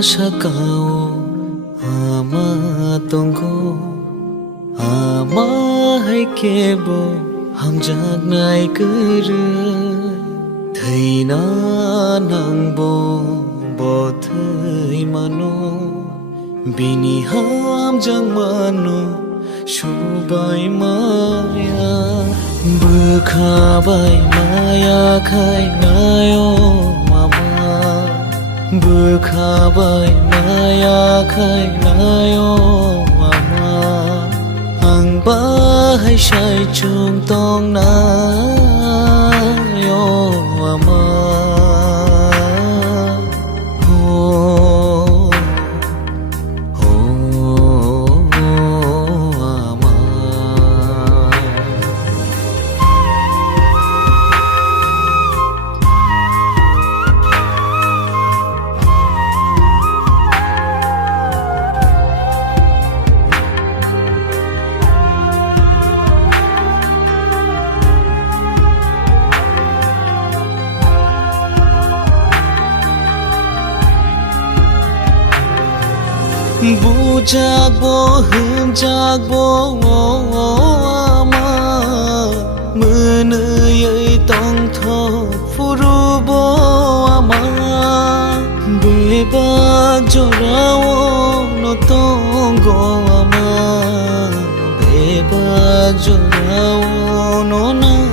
sakao ama tonggo ama hai kebo hamjak nai kere thaina nangbo bo thai mano bini hamjang mano shubai maya bukhabai maya khai nayo mama bukhabai maya khai nayo mama ang bahai shai chung tong na yo mama বুঝাবো হিমজাগবো আমা মনयै তংথ ফুরুবো আমা বেবাগ জোড়াও নতঙ্গো আমা বেবাগ জোড়াও ননা